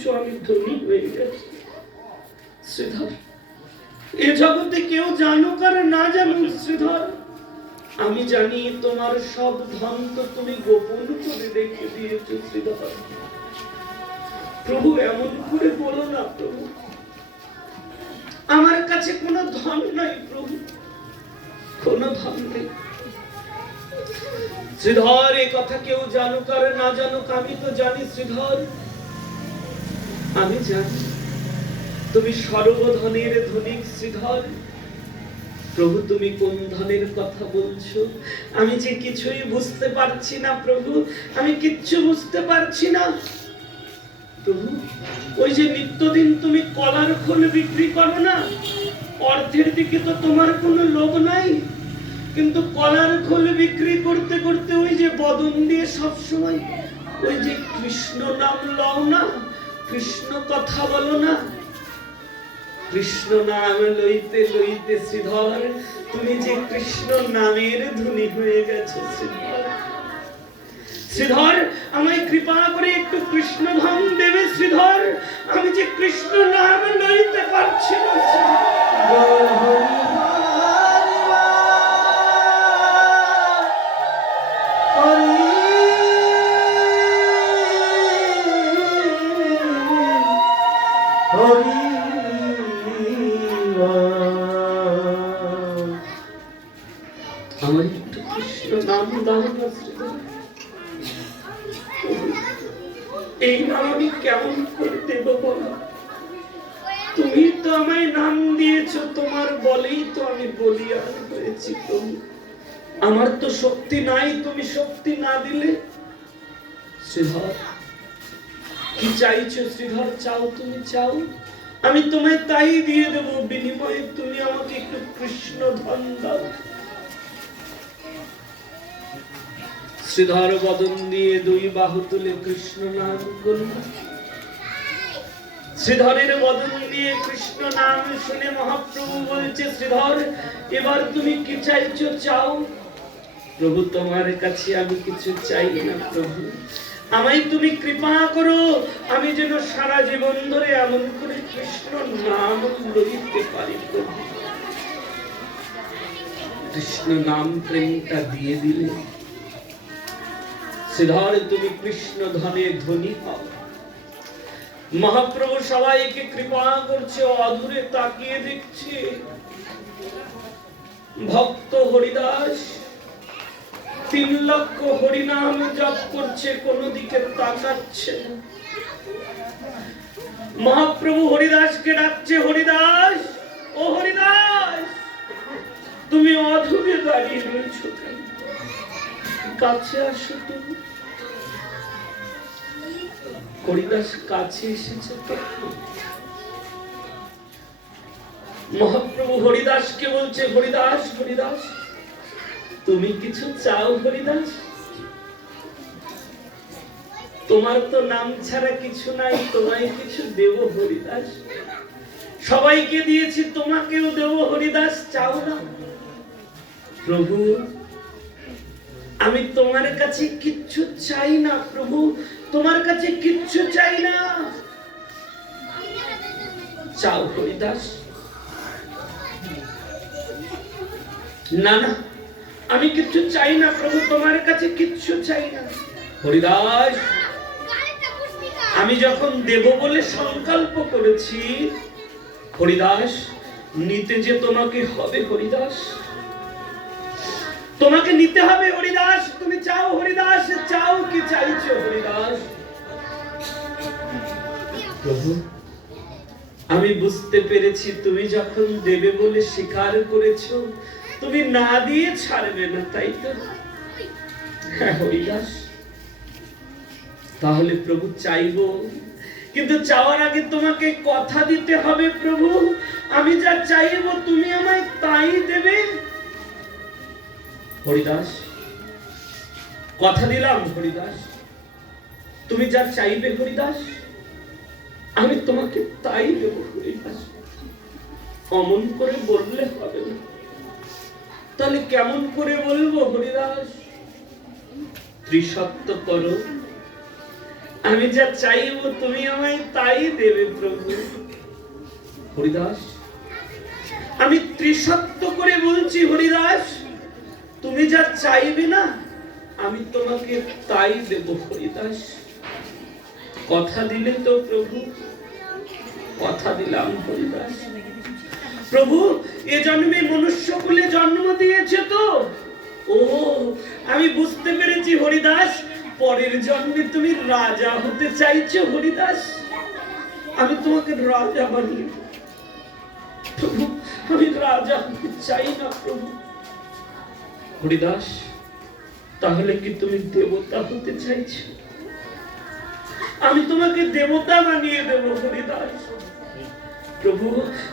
বলছো আমি ধনী হয়ে গেছি। শ্রীধর, এ জগতে কেউ জানুক আর না জানুক, শ্রীধর, আমি জানি তোমার সব ধন তো তুমি গোপন করে রেখে দিয়েছ, শ্রীধর। প্রভু, এমন করে বলো না প্রভু। আমার কাছে কোনো ধন নাই প্রভু। কোনো ধন নেই। শ্রীধর, এ কথা কেউ জানুক আর না জানুক, আমি তো জানি, শ্রীধর। আমি জানি তুমি সর্বধনের ধনিক শ্রীধর। প্রভু, তুমি কোন ধনের কথা বলছো? আমি যে কিছুই বুঝতে পারছি না, প্রভু, আমি কিচ্ছু বুঝতে পারছি না। প্রভু, ওই যে নিত্যদিন তুমি কলার খোল বিক্রি করো না অর্থের দিকে তো তোমার কোনো লোভ নাই। কিন্তু কলার খোল বিক্রি করতে করতে ওই যে বদন দিয়ে সবসময় ওই যে কৃষ্ণ নাম লও না। কৃষ্ণ কথা বলো না। কৃষ্ণ নাম লইতে লইতে শ্রীধর, তুমি যে কৃষ্ণ নামের ধনী হয়ে গেছো শ্রীধর। শ্রীধর, আমায় কৃপা করে একটু কৃষ্ণ ধাম দেবে শ্রীধর। আমি যে কৃষ্ণ নাম লইতে পারছি না শ্রীধর। আমি কেমন করে দেব বলো? তুমি তো আমায় নাম দিয়েছ, তোমার বলেই তো আমি বলিয়ান হয়েছি প্রভু আমার তো শক্তি নাই, তুমি শক্তি না দিলে? শ্রীধর, কি চাইছো শ্রীধর? চাও, তুমি চাও। আমি তোমায় তাই দিয়ে দেব বিনিময়ে, তুমি আমাকে একটু কৃষ্ণ ধন দাও। শ্রীধর বদন দিয়ে দুই বাহু তুলে কৃষ্ণ নাম করল। শ্রীধরের বদন দিয়ে কৃষ্ণ নাম শুনে মহাপ্রভু বলছে, শ্রীধর, এবার তুমি কি চাইছো? চাও। প্রভু, তোমার কাছে আমি কিছু চাই না প্রভু। আমায় তুমি কৃপা করো, আমি যেন সারা জীবন ধরে এমন করে কৃষ্ণ নাম লইতে পারি কৃষ্ণ নাম প্রেমটা দিয়ে দিলে শ্রীধর, তুমি কৃষ্ণ ধনে ধনী হও। মহাপ্রভু সবাইকে কৃপা করছে অধুরে তাকিয়ে দেখছে। ভক্ত হরিদাস, তিন লক্ষ হরিনাম জপ করছে, কোন দিকে তাকাচ্ছে মহাপ্রভু হরিদাসকে ডাকছে, হরিদাস, ও হরিদাস, তুমি অধুরে দাঁড়িয়ে রয়েছো কাছে আসো তুমি। হরিদাস কাছে এসেছে মহাপ্রভু হরিদাসকে বলছে, হরিদাস হরিদাস, তুমি কিছু চাও হরিদাস? তোমার তো নাম ছাড়া কিছু নাই, তোমায় কিছু দেব হরিদাস। সবাইকে দিয়েছি, তোমাকেও দেব হরিদাস, চাও না? প্রভু, আমি তোমার কাছে কিচ্ছু চাই না, প্রভু। তোমার কাছে কিচ্ছু চাই না। চাও হরিদাস। না না, আমি কিচ্ছু চাই না প্রভু, তোমার কাছে কিচ্ছু চাই না। হরিদাস, আমি যখন দেব বলে সংকল্প করেছি, হরিদাস, নিতে যে তোমাকে হবে হরিদাস। তোমাকে নিতে হবে হরিদাস, তুমি চাও আমি বুঝতে পেরেছি, তুমি যখন দেবে বলে স্বীকার করেছ, তুমি না দিয়ে ছাড়বে না, তাই তো? হ্যাঁ তাহলে প্রভু চাইব, কিন্তু চাওয়ার আগে তোমাকে কথা দিতে হবে প্রভু। আমি যা চাইব তুমি আমায় তাই দেবে। হরিদাস, কথা দিলাম হরিদাস। তুমি যা চাইবে হরিদাস আমি তোমাকে তাই দেব অমন করে বললে হবে না। তাহলে কেমন করে বলব হরিদাস? ত্রিসত্য করো। আমি যা চাইব তুমি আমায় তাই দেবে প্রভু। হরিদাস? আমি ত্রিসত্য করে বলছি হরিদাস, তুমি যা চাইবে না, আমি তোমাকে তাই দেব হরিদাস। কথা দিলে তো প্রভু, কথা দিলাম হরিদাস। প্রভু, এ জন্মে মনুষ্য কুলে জন্ম দিয়েছে তো। ও, আমি বুঝতে পেরেছি হরিদাস, পরের জন্মে তুমি রাজা হতে চাইছো হরিদাস। আমি তোমাকে রাজা বানিয়ে আমি রাজা হতে চাই না প্রভু। হরিদাস, তাহলে কি তুমি দেবতা হতে চাইছো? আমি তোমাকে দেবতা বানিয়ে দেব হরিদাস প্রভু,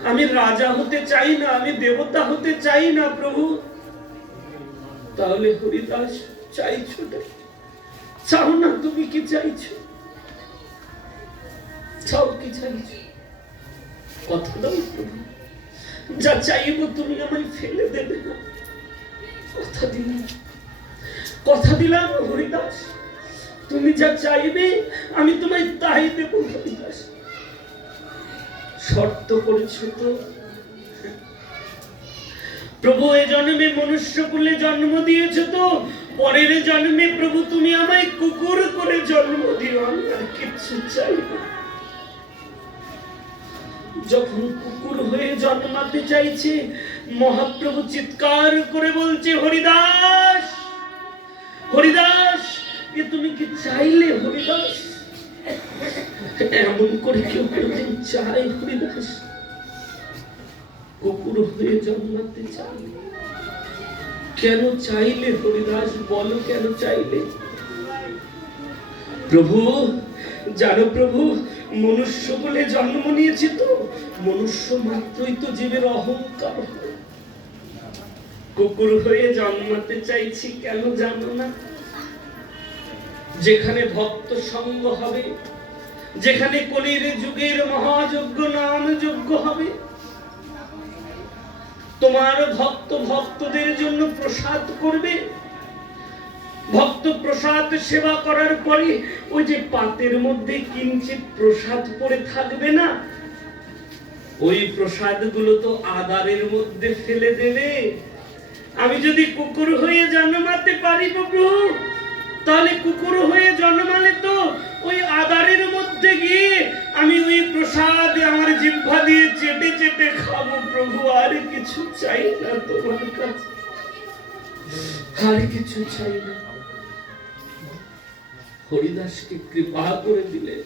আমি রাজা হতে চাই না, আমি দেবতা হতে চাই না, প্রভু। তাহলে হরিদাস, চাইছো চাও না, তুমি কি চাইছো? চাও কি চাইছো? কথা দাও, প্রভু। যা চাইব তুমি আমায় ফেলে দেবে না। কথা দিলাম। কথা দিলাম, হরিদাস। তুমি যা চাইবে, আমি তোমায় তাই দেব। শর্ত করেছ তো। প্রভু, এ জন্মে মনুষ্য কুলে জন্ম দিয়েছ তো। পরের জন্মে প্রভু, তুমি আমায় কুকুর করে জন্ম দিও। আমি আর কিচ্ছু চাই না। যখন কুকুর হয়ে জন্মাতে চাইছে, মহাপ্রভু চিৎকার করে বলছে, হরিদাস! হরিদাস! এ তুমি কি চাইলে হরিদাস? এমন করে কেউ কোনোদিন চায় হরিদাস? কুকুর হয়ে জন্মাতে চাই কেন চাইলে হরিদাস? বলো কেন চাইলে? প্রভু, জানো প্রভু, মনুষ্য বলে জন্ম নিয়েছে তো। মনুষ্য মাত্রই তো জীবের অহংকার। কুকুর হয়ে জন্মাতে চাইছি কেন জানো না? যেখানে ভক্ত সঙ্গ হবে, যেখানে কলির যুগের মহাযজ্ঞ নাম যজ্ঞ হবে, তোমার ভক্ত ভক্তদের জন্য প্রসাদ করবে। ভক্ত প্রসাদ সেবা করার পরে ওই যে পাতের মধ্যে কিঞ্চিত প্রসাদ পড়ে থাকবে না, ওই প্রসাদগুলো তো আদারের মধ্যে ফেলে দেবে। আমি যদি কুকুর হয়ে জন্মাতে পারি, প্রভু তাহলে কুকুর হয়ে জন্মালে তো ওই আদারের মধ্যে গিয়ে আমি ওই প্রসাদ আমার জিহ্বা দিয়ে চেটে চেটে খাব প্রভু, আর কিছু চাই না তোমার কাছে। আর কিছু চাই না। হরিদাসকে কৃপা করে দিলেন।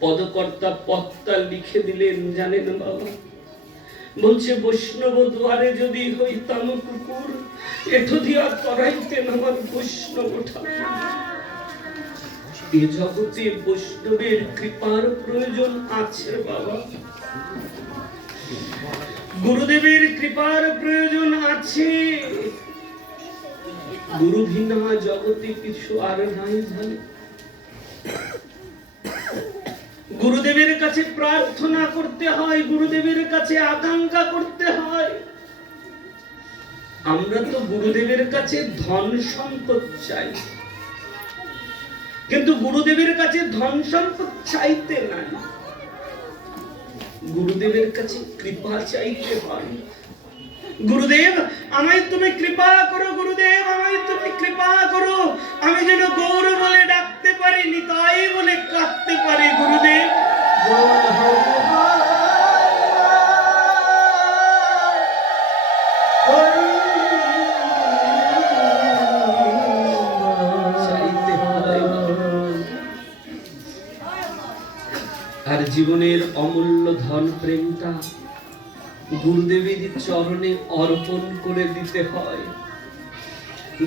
পদকর্তা পত্তা লিখে দিলেন, জানেন বাবা? বলছে, বৈষ্ণব দুয়ারে যদি হইতাম কুকুর এঠো দিয়া আমার বৈষ্ণব এ জগতে বৈষ্ণবের কৃপার প্রয়োজন আছে, বাবা। গুরুদেবের কৃপার প্রয়োজন আছে। গুরু ভিন্ন জগতে কিছু আর নাই জানে গুরুদেবের কাছে প্রার্থনা করতে হয়, গুরুদেবের কাছে আকাঙ্ক্ষা করতে হয়। আমরা তো গুরুদেবের কাছে ধন সম্পদ চাই কিন্তু গুরুদেবের কাছে ধন সম্পদ চাইতে নাই গুরুদেবের কাছে কৃপা চাইতে হয় গুরুদেব আমায় তুমি কৃপা করো গুরুদেব আমায় তুমি কৃপা করো আমি যেন গৌর বলে ডাকতে পারি নিতাই বলে কাঁদতে পারি গুরুদেব জীবনের অমূল্য ধন প্রেমটা গুরুদেবের চরণে অর্পণ করে দিতে হয়।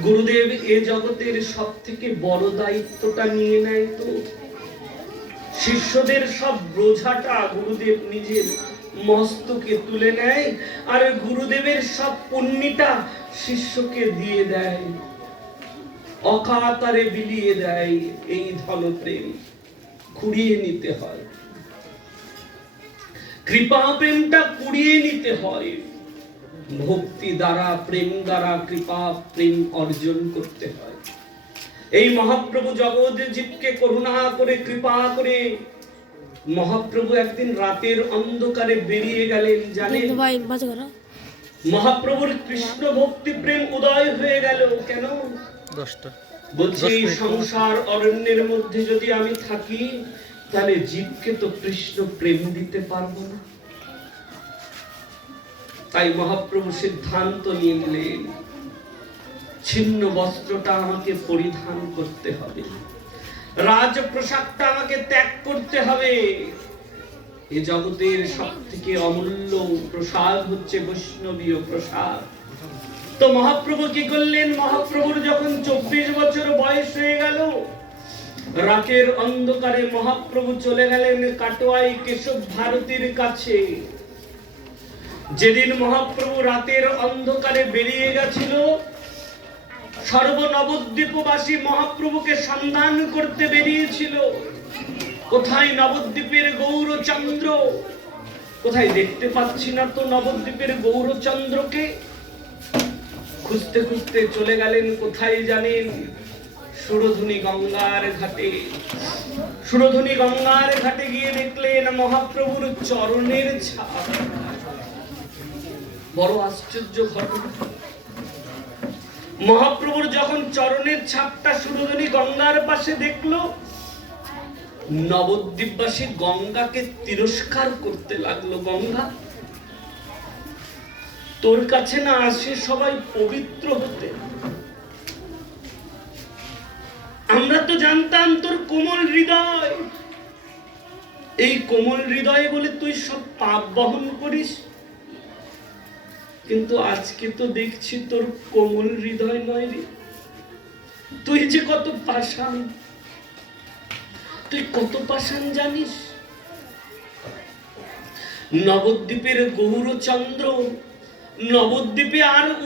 গুরুদেব এ জগতের সব থেকে বড় দায়িত্বটা নিয়ে নেয় তো। শিষ্যদের সব বোঝাটা গুরুদেব নিজের মস্তকে তুলে নেয় আর গুরুদেবের সব পুণ্যিটা শিষ্যকে দিয়ে দেয়। অকাতারে বিলিয়ে দেয় এই ধনপ্রেম কুড়িয়ে নিতে হয়। কৃপা প্রেমটা কুড়িয়ে নিতে হয়। ভক্তি দ্বারা প্রেম দ্বারা কৃপা প্রেম অর্জন করতে হয়। এই মহাপ্রভু জগৎ জীবকে করুণা করে কৃপা করে মহাপ্রভু একদিন রাতের অন্ধকারে বেরিয়ে গেলেন জানেন? মহাপ্রভুর কৃষ্ণ ভক্তি প্রেম উদয় হয়ে গেল কেন? দশটা। বলছি সংসার অরণ্যের মধ্যে যদি আমি থাকি তাহলে জীবকে তো কৃষ্ণ প্রেম দিতে পারব না। তাই মহাপ্রভু সিদ্ধান্ত নিয়ে নিলেন, ছিন্ন বস্ত্রটা আমাকে পরিধান করতে হবে রাজ পোশাকটা আমাকে ত্যাগ করতে হবে। এ জগতের সব থেকে অমূল্য প্রসাদ হচ্ছে বৈষ্ণবীয় প্রসাদ। তো মহাপ্রভু কি করলেন? মহাপ্রভুর যখন চব্বিশ বছর বয়স হয়ে গেল রাতের অন্ধকারে মহাপ্রভু চলে গেলেন কাটোয়াই কেশব ভারতীর কাছে। যেদিন মহাপ্রভু রাতের অন্ধকারে বেরিয়ে গেছিল সর্ব নবদ্বীপবাসী মহাপ্রভুকে সন্ধান করতে বেরিয়েছিল। কোথায় নবদ্বীপের গৌরচন্দ্র? কোথায় দেখতে পাচ্ছি না তো নবদ্বীপের গৌরচন্দ্রকে? খুঁজতে খুঁজতে চলে গেলেন, কোথায় জানেন? সুরধুনি গঙ্গার ঘাটে। সুরধুনি গঙ্গার ঘাটে গিয়ে দেখলেন মহাপ্রভুর চরণের ছাপ। বড় আশ্চর্য ঘটনা। মহাপ্রভুর যখন চরণের ছাপটা সুরধুনি গঙ্গার পাশে দেখল, নবদ্বীপবাসী গঙ্গাকে তিরস্কার করতে লাগল, গঙ্গা, তোর কাছে না আসে সবাই পবিত্র হতে। আমরা তো জানতাম তোর কোমল হৃদয়। এই কোমল হৃদয়ে বলে তুই সব পাপ বহন করিস। কিন্তু আজকে তো দেখছি তোর কোমল হৃদয় নয় রে। তুই যে কত পাষাণ। তুই কত পাষাণ জানিস? নবদ্বীপের গৌরচন্দ্র, নবদ্বীপে আর